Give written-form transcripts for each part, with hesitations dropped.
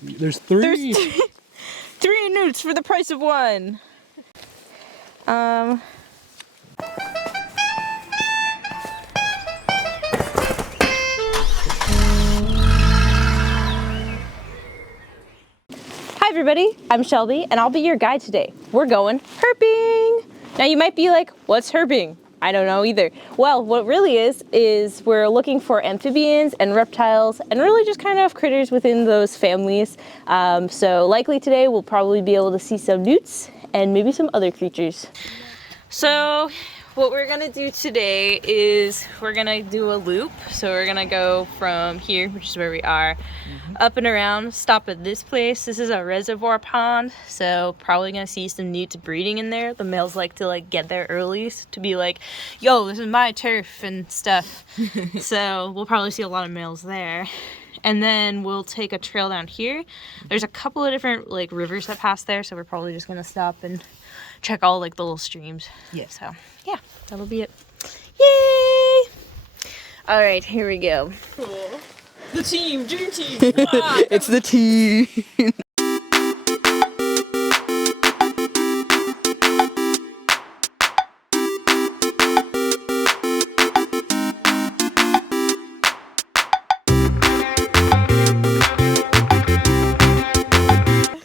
see. There's three. There's three newts for the price of one. Hi everybody, I'm Shelby and I'll be your guide today. We're going herping. Now you might be like, what's herping? I don't know either. Well, what really is we're looking for amphibians and reptiles and really just kind of critters within those families. So likely today we'll probably be able to see some newts and maybe some other creatures. So what we're gonna do today is we're gonna do a loop. So we're gonna go from here, which is where we are, up and around, stop at this place. This is a reservoir pond, so probably gonna see some newts breeding in there. The males like to get there early to be like, yo, this is my turf and stuff. So we'll probably see a lot of males there. And then we'll take a trail down here. There's a couple of different rivers that pass there, so we're probably just gonna stop and check all the little streams. Yeah. So yeah, that'll be it. Yay! All right, here we go. Cool. The team, dream team. It's the team. I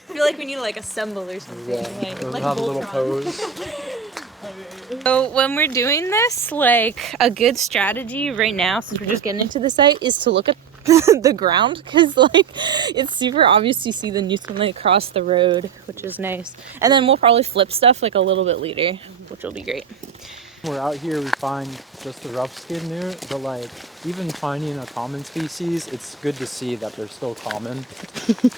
feel like we need to assemble or something. Yeah, we'll have a little pose. So when we're doing this, a good strategy right now, since we're just getting into the site, is to look at the ground, because it's super obvious to see the newts when they cross the road, which is nice. And then we'll probably flip stuff a little bit later, which will be great. We're out here, we find just the rough-skinned newt, but even finding a common species, it's good to see that they're still common.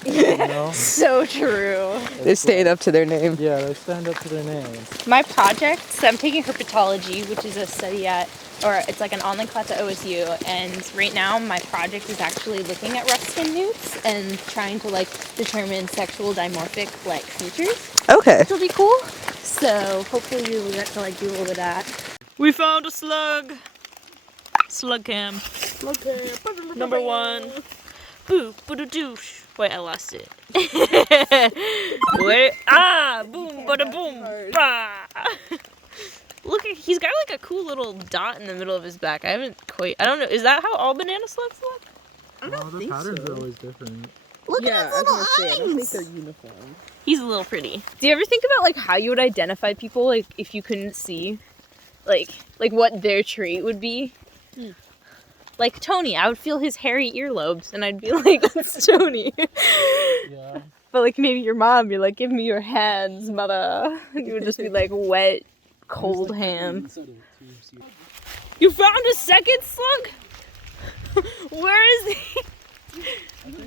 You know? So true. They stayed up to their name. Yeah, they stand up to their names. My project, so I'm taking herpetology, which is a study it's an online class at OSU, and right now my project is actually looking at rough-skinned newts and trying to determine sexual dimorphic features. Okay. Which will be cool. So hopefully we'll get to do a little bit of that. We found a slug. Slug cam. Slug cam. Number one. Boo, boo-da-doosh. Wait, I lost it. Wait. Ah! Boom, bada-boom. Bah! Look, he's got a cool little dot in the middle of his back. I don't know. Is that how all banana slugs look? I don't think patterns are always different. Look Yeah, at his little eyes. I don't think they're uniform. He's a little pretty. Do you ever think about how you would identify people if you couldn't see? What their trait would be? Like Tony, I would feel his hairy earlobes and I'd be like, that's Tony. Yeah. But maybe your mom, you're like, give me your hands, mother. And you would just be wet, cold hand. You found a second slug? Where is he?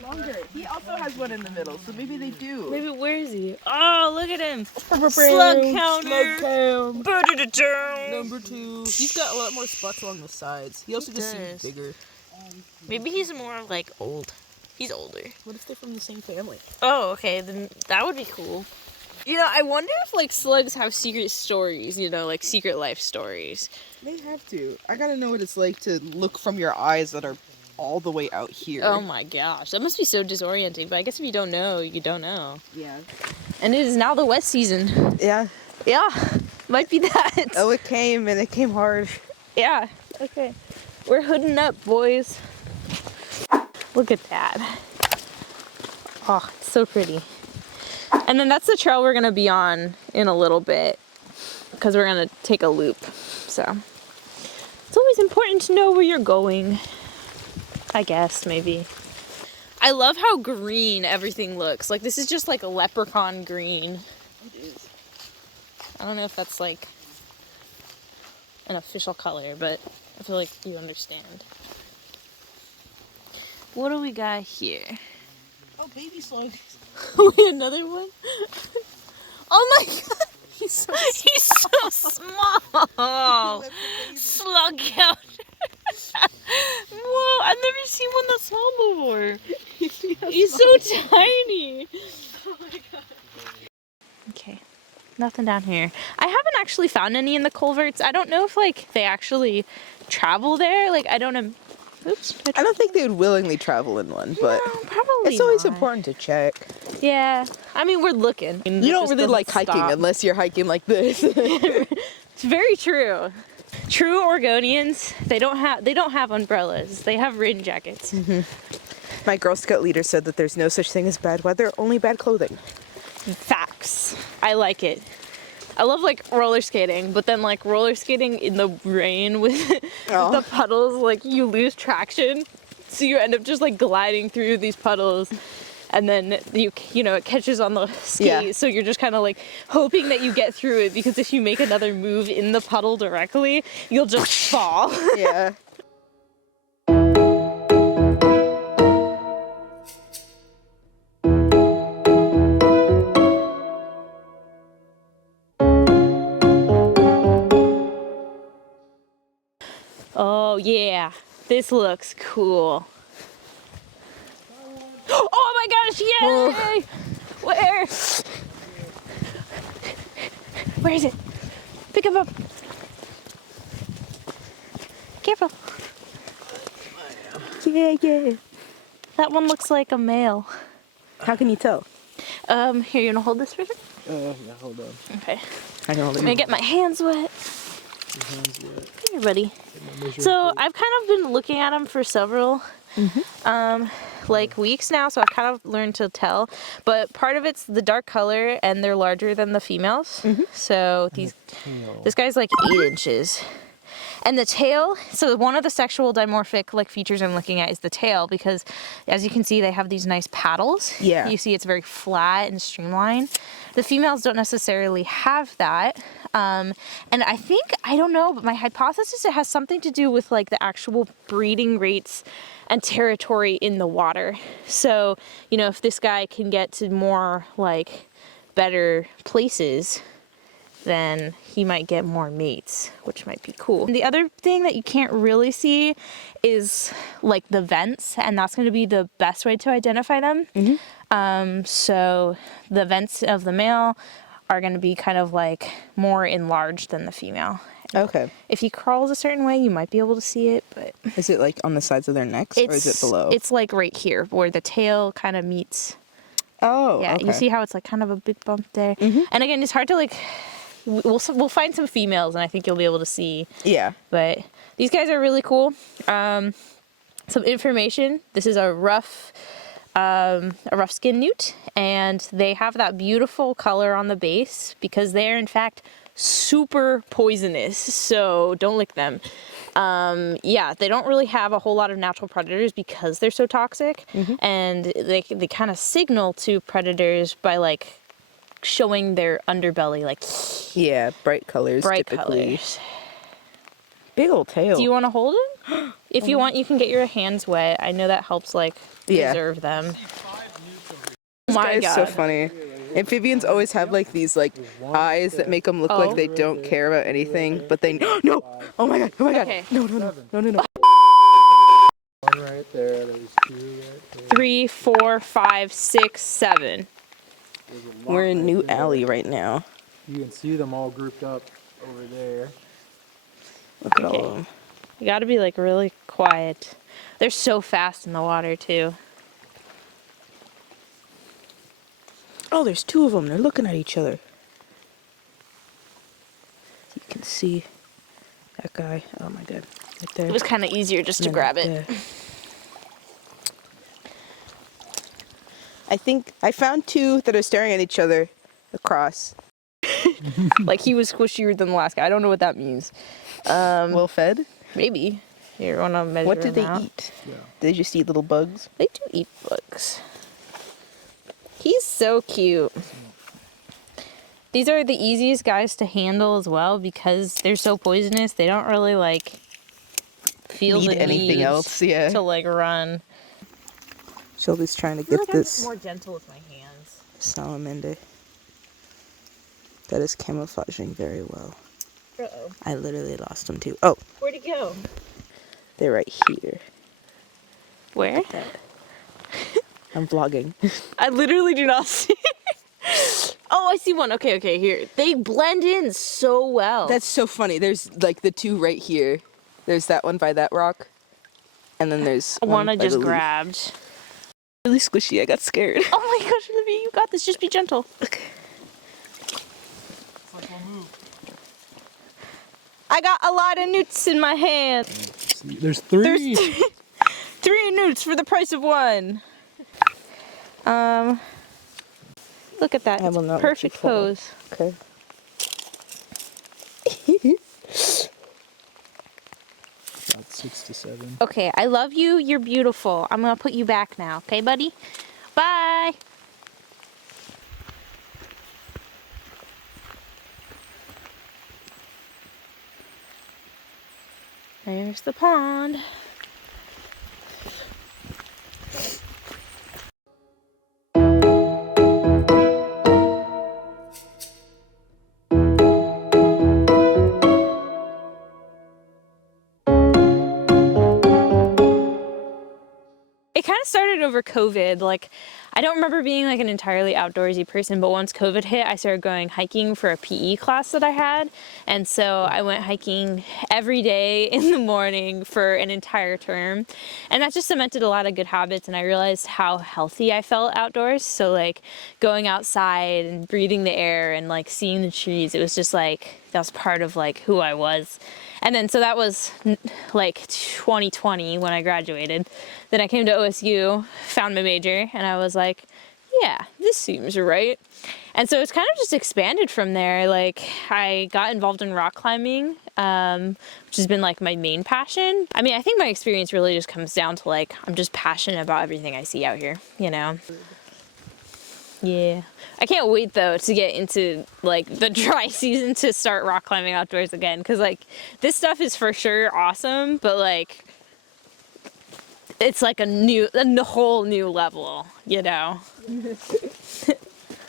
Longer. He also has one in the middle, so maybe they do. Maybe where is he? Oh, look at him. Slug counter. Slug Ba-da-da-dum. Number 2. He's got a lot more spots along the sides. He also just seems does. bigger. Maybe he's more old. He's older. What if they're from the same family? Oh, okay, then that would be cool. I wonder if slugs have secret stories, secret life stories. They have to. I gotta know what it's like to look from your eyes that are all the way out here. Oh my gosh, that must be so disorienting, but I guess if you don't know, you don't know. Yeah. And it is now the wet season. Yeah. Yeah, might be that. Oh, it came, and it came hard. Yeah, okay. We're hooding up, boys. Look at that. Oh, it's so pretty. And then that's the trail we're gonna be on in a little bit, because we're gonna take a loop, so. It's always important to know where you're going. I guess, maybe. I love how green everything looks. This is just a leprechaun green. It is. I don't know if that's an official color, but I feel like you understand. What do we got here? Oh, baby slug. Wait, another one? Oh my god! He's so small! Slug counter. Whoa, I've never seen one that small before. He's so tiny. Oh my god. Okay, nothing down here. I haven't actually found any in the culverts. I don't know if they actually travel there. I don't know. Oops. I don't think they would willingly travel in one, but No, probably it's always not. important to check. Yeah, I mean, we're looking. You don't really like hiking unless you're hiking like this. It's very true. True Oregonians, they don't have umbrellas. They have rain jackets. My Girl Scout leader said that there's no such thing as bad weather, only bad clothing. Facts. I like it. I love like roller skating, but then like roller skating in the rain with the puddles, like you lose traction, so you end up just like gliding through these puddles, and then you know it catches on the skate, so you're just kind of like hoping that you get through it, because if you make another move in the puddle directly, you'll just fall. Yeah. Oh yeah, this looks cool. Oh my gosh, yay! Where? Where is it? Pick him up. Careful. Yeah. That one looks like a male. How can you tell? Here, you wanna hold this for a second? Yeah, hold on. Okay. I can hold I'm gonna get my hands wet. Here, buddy. So I've kind of been looking at them for several like weeks now, so I've kind of learned to tell. But part of it's the dark color, and they're larger than the females. So this guy's like 8 inches. And the tail, so one of the sexual dimorphic like features I'm looking at is the tail, because as you can see, they have these nice paddles. Yeah. You see it's very flat and streamlined. The females don't necessarily have that. And I don't know, but my hypothesis, it has something to do with like the actual breeding rates and territory in the water. So, you know, if this guy can get to more like better places, then he might get more mates, which might be cool. And the other thing that you can't really see is like the vents, and that's going to be the best way to identify them. So the vents of the male are going to be kind of like more enlarged than the female. Okay. If he crawls a certain way, you might be able to see it, but Is it like on the sides of their necks, or is it below? It's like right here where the tail kind of meets. Oh, Yeah, okay. you see how it's like kind of a big bump there. And again, it's hard to like. We'll find some females, and I think you'll be able to see. Yeah. But these guys are really cool. Some information. This is a rough skin newt, and they have that beautiful color on the base because they're in fact super poisonous. So don't lick them. Yeah, they don't really have a whole lot of natural predators because they're so toxic, and they kind of signal to predators by like showing their underbelly, like bright colors. bright typically. colors. Big old tail. Do you want to hold him? If you want, you can get your hands wet. I know that helps like preserve them. This My guy is God. so funny. Amphibians always have like these like eyes that make them look like they don't care about anything, but they no. Oh my god. Okay. No. One right there. There's 2 right there. 3, 4, 5, 6, 7. There's a lot We're in right Newt there. Alley right now. You can see them all grouped up over there. Look at all of them. You got to be like really quiet. They're so fast in the water too. Oh, there's 2 of them. They're looking at each other. You can see that guy. Oh my god. Right there. It was kind of easier just to And grab right it. there. I think I found 2 that are staring at each other across. Like he was squishier than the last guy. I don't know what that means. Well fed. Maybe. Here, want to measure What did they them out? eat? Yeah. Did they just eat little bugs? They do eat bugs. He's so cute. These are the easiest guys to handle as well because they're so poisonous. They don't really like feel Need the anything need else? Yeah. to like run. Shelby's trying to I feel get like I'm just this more gentle with my hands. salamander. That is camouflaging very well. Uh-oh. I literally lost them too. Oh, Where'd it go? they're right here. Where? I'm vlogging. I literally do not see. Oh, I see one. Okay, here. They blend in so well. That's so funny. There's like the 2 right here. There's that one by that rock. And then there's One I by just the leaf. grabbed. Really squishy. I got scared. Oh my gosh, Olivia, you got this. Just be gentle. Okay. I got a lot of newts in my hand. There's three. There's 3 newts for the price of 1. Look at that. I will It's not let you perfect fall. pose. Okay. About 6 to 7. Okay, I love you. You're beautiful. I'm gonna put you back now. Okay, buddy? Bye. There's the pond. It kind of started over COVID. Like, I don't remember being like an entirely outdoorsy person, but once COVID hit, I started going hiking for a PE class that I had. And so I went hiking every day in the morning for an entire term. And that just cemented a lot of good habits. And I realized how healthy I felt outdoors. So like going outside and breathing the air and like seeing the trees, it was just like, that was part of like who I was. And then, so that was like 2020 when I graduated. Then I came to OSU, found my major, and I was like, yeah, this seems right. And so it's kind of just expanded from there. Like, I got involved in rock climbing, which has been like my main passion. I mean, I think my experience really just comes down to like, I'm just passionate about everything I see out here, you know? Yeah. I can't wait though to get into like the dry season to start rock climbing outdoors again, because like this stuff is for sure awesome, but like it's like a whole new level, you know.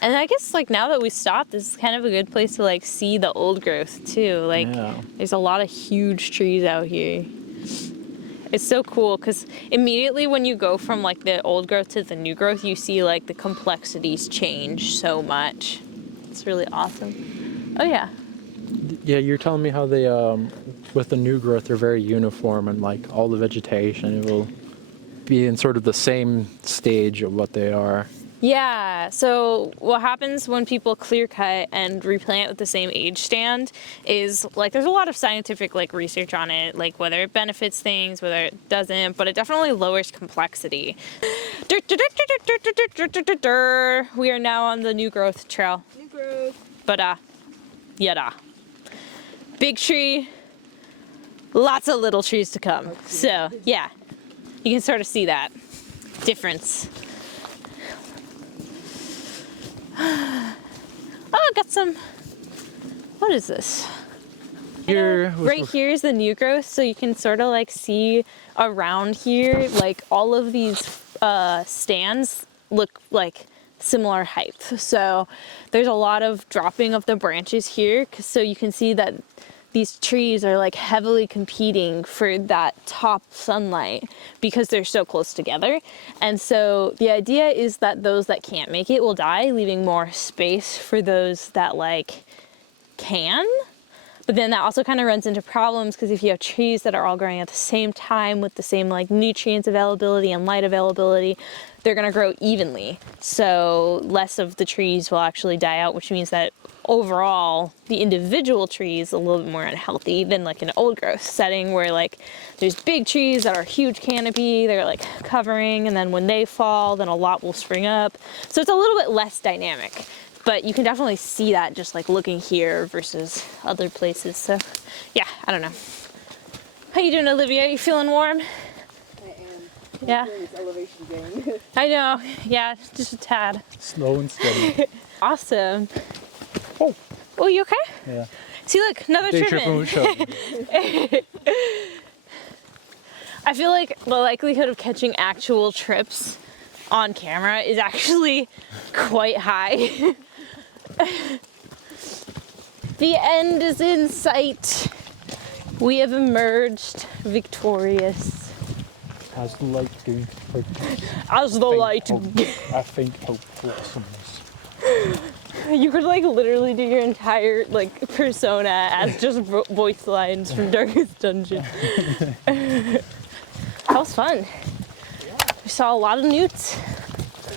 And I guess like now that we stopped, this is kind of a good place to like see the old growth too. Like there's a lot of huge trees out here. It's so cool because immediately when you go from like the old growth to the new growth, you see like the complexities change so much. It's really awesome. Oh yeah. Yeah, you're telling me how they, with the new growth, they're very uniform and like all the vegetation, it will be in sort of the same stage of what they are. Yeah, so what happens when people clear cut and replant with the same age stand is like there's a lot of scientific like research on it, like whether it benefits things, whether it doesn't, but it definitely lowers complexity. We are now on the new growth trail. New growth. But yada. Big tree, lots of little trees to come. So yeah, you can sort of see that difference. Oh, I got some, what is this? Here, Right here is the new growth, so you can sort of like see around here, like all of these stands look like similar height. So there's a lot of dropping of the branches here, so you can see that these trees are like heavily competing for that top sunlight because they're so close together. And so the idea is that those that can't make it will die, leaving more space for those that like can. But then that also kind of runs into problems because if you have trees that are all growing at the same time with the same like nutrients availability and light availability, they're gonna grow evenly. So less of the trees will actually die out, which means that overall the individual tree is a little bit more unhealthy than like an old growth setting where like there's big trees that are huge canopy, they're like covering, and then when they fall, then a lot will spring up. So it's a little bit less dynamic. But you can definitely see that just like looking here versus other places. So yeah, I don't know. How you doing, Olivia? You feeling warm? I am. Yeah. This elevation gain. I know. Yeah, just a tad. slow and steady. Awesome. Oh, Oh, you okay? yeah. See, look, another Day Trippin. with Shelby. I feel like the likelihood of catching actual trips on camera is actually quite high. The end is in sight. We have emerged victorious. As the light do. As the light. I think hope blossoms. You could like literally do your entire like persona as just voice lines from Darkest Dungeon. How was fun. We saw a lot of newts.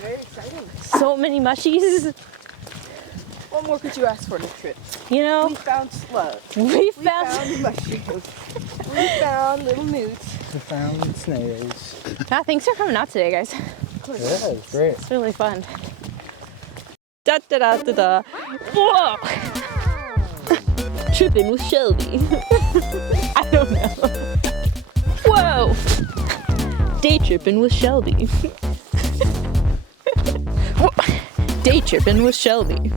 Very exciting. So many mushies. What more could you ask for on a trip? You know, We found slugs. we We found. found mushrooms. We found little newts. We found snails. Ah, thanks for coming out today, guys. Yeah, it's great. It's really fun. Da da da da da. Whoa! Trippin with Shelby. I don't know. Whoa! Day tripping with Shelby. Day tripping with Shelby.